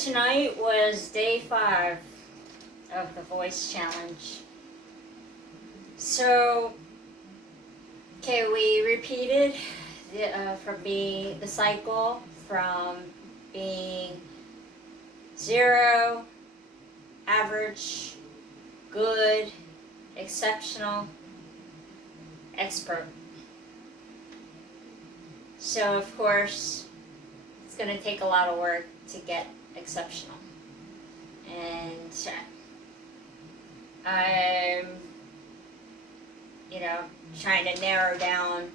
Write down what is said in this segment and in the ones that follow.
Tonight was day 5 of the voice challenge. So, okay, we repeated the cycle from being 0, average, good, exceptional, expert. So, of course, it's going to take a lot of work to get exceptional. And I'm, trying to narrow down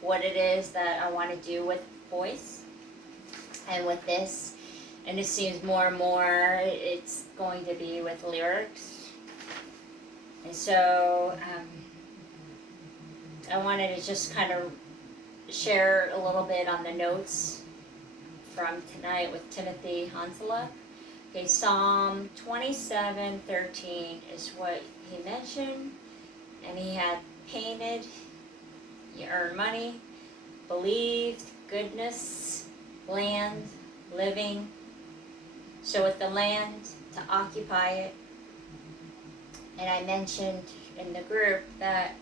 what it is that I want to do with voice and with this. And it seems more and more it's going to be with lyrics. And so I wanted to just kind of share a little bit on the notes from tonight with Timothy Honsalek. Okay, Psalm 27:13 is what he mentioned, and he had painted, you earn money, believed, goodness, land, living. So with the land, to occupy it. And I mentioned in the group that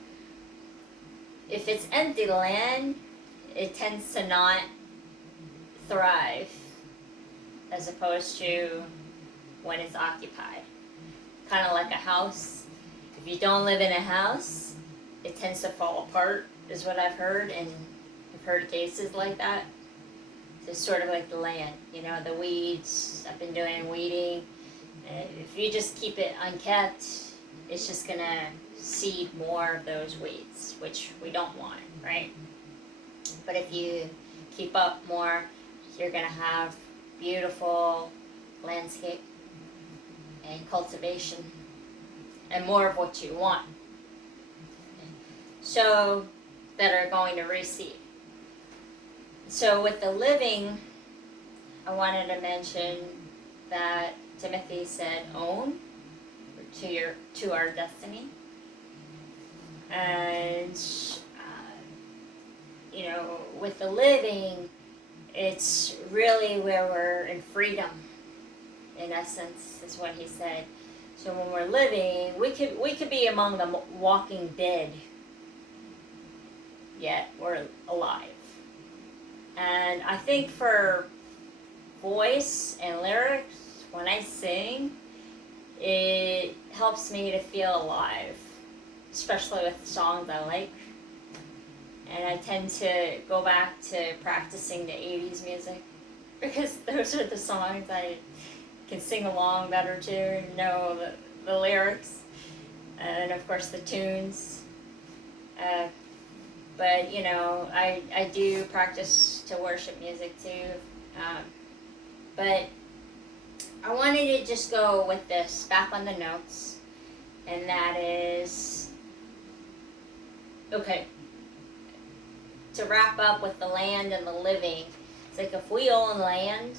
if it's empty land, it tends to not thrive as opposed to when it's occupied. Kind of like a house. If you don't live in a house, it tends to fall apart, is what I've heard, and I've heard cases like that. It's sort of like the land, the weeds. I've been doing weeding. If you just keep it unkept, it's just gonna seed more of those weeds, which we don't want, right? But if you keep up more, you're gonna have beautiful landscape and cultivation and more of what you want. So that are going to reseed. So with the living, I wanted to mention that Timothy said, own to our destiny. And with the living, it's really where we're in freedom, in essence, is what he said. So when we're living, we could be among the walking dead, yet we're alive. And I think for voice and lyrics, when I sing, it helps me to feel alive, especially with songs I like. And I tend to go back to practicing the 80s music because those are the songs I can sing along better to and know the lyrics and of course the tunes. But I do practice to worship music too. But I wanted to just go with this back on the notes, and that is, okay, to wrap up with the land and the living. It's like if we own land,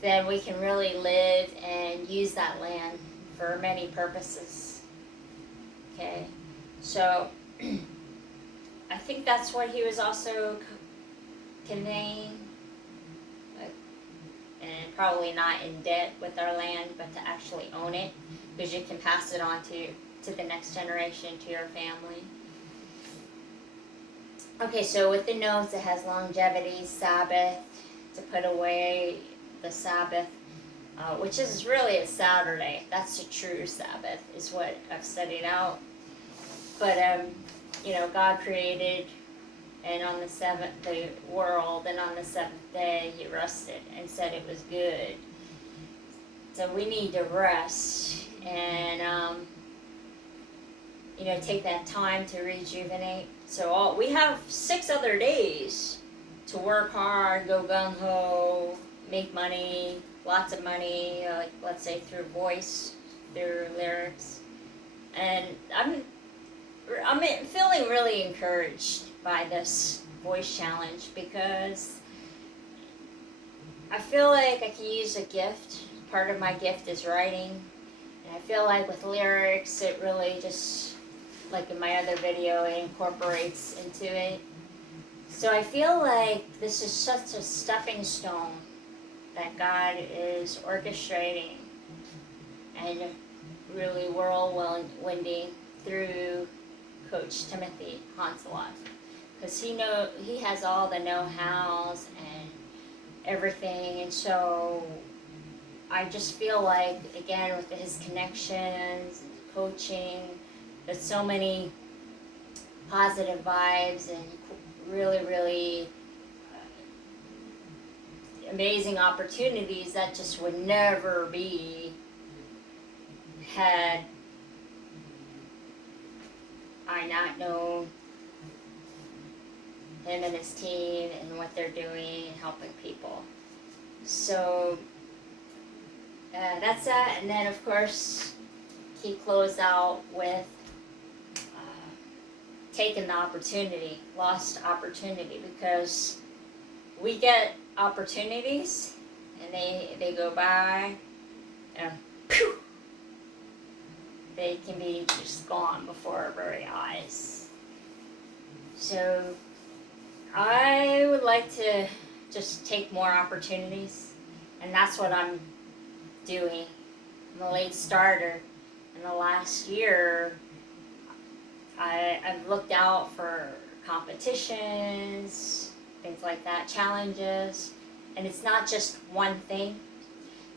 then we can really live and use that land for many purposes. Okay, so I think that's what he was also conveying, and probably not in debt with our land, but to actually own it, because you can pass it on to the next generation, to your family. Okay, so with the notes, it has longevity, Sabbath, to put away the Sabbath, which is really a Saturday. That's the true Sabbath, is what I've studied out. But God created, and on the world, and on the 7th day He rested and said it was good. So we need to rest and take that time to rejuvenate. So we have 6 other days to work hard, go gung ho, make money, lots of money, like let's say through voice, through lyrics, and I'm feeling really encouraged by this voice challenge because I feel like I can use a gift. Part of my gift is writing, and I feel like with lyrics, it really just, like in my other video, it incorporates into it. So I feel like this is such a stepping stone that God is orchestrating and really whirlwinding through Coach Timothy Honsalek, because he has all the know-hows and everything, and so I just feel like, again, with his connections, coaching, there's so many positive vibes and really, really amazing opportunities that just would never be had I not known him and his team and what they're doing and helping people. So that's that. And then, of course, he closed out with taking the opportunity, lost opportunity, because we get opportunities and they go by and phew, they can be just gone before our very eyes. So I would like to just take more opportunities, and that's what I'm doing. I'm a late starter. In the last year, I've looked out for competitions, things like that, challenges, and it's not just one thing,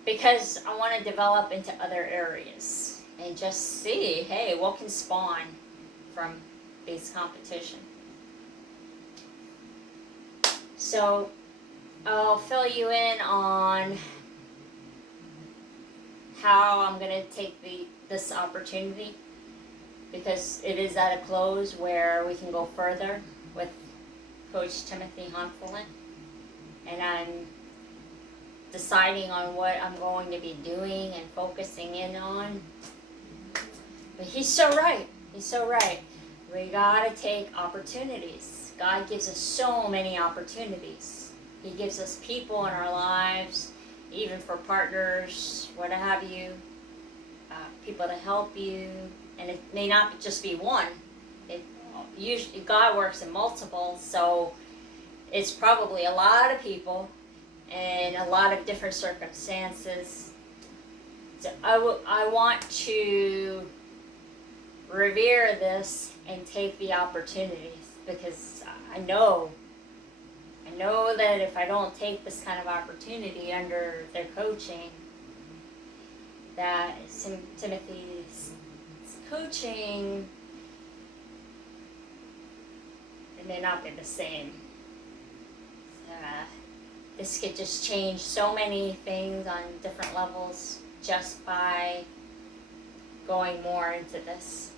because I want to develop into other areas and just see, hey, what can spawn from these competitions. So I'll fill you in on how I'm going to take this opportunity, because it is at a close where we can go further with Coach Timothy Honsalek, and I'm deciding on what I'm going to be doing and focusing in on. But he's so right. He's so right. We gotta take opportunities. God gives us so many opportunities. He gives us people in our lives, even for partners, what have you, people to help you, and it may not just be one. Usually God works in multiple, so it's probably a lot of people and a lot of different circumstances. So I want to revere this and take the opportunities, because I know that if I don't take this kind of opportunity under their coaching, that Timothy's coaching, it may not be the same. This could just change so many things on different levels just by going more into this.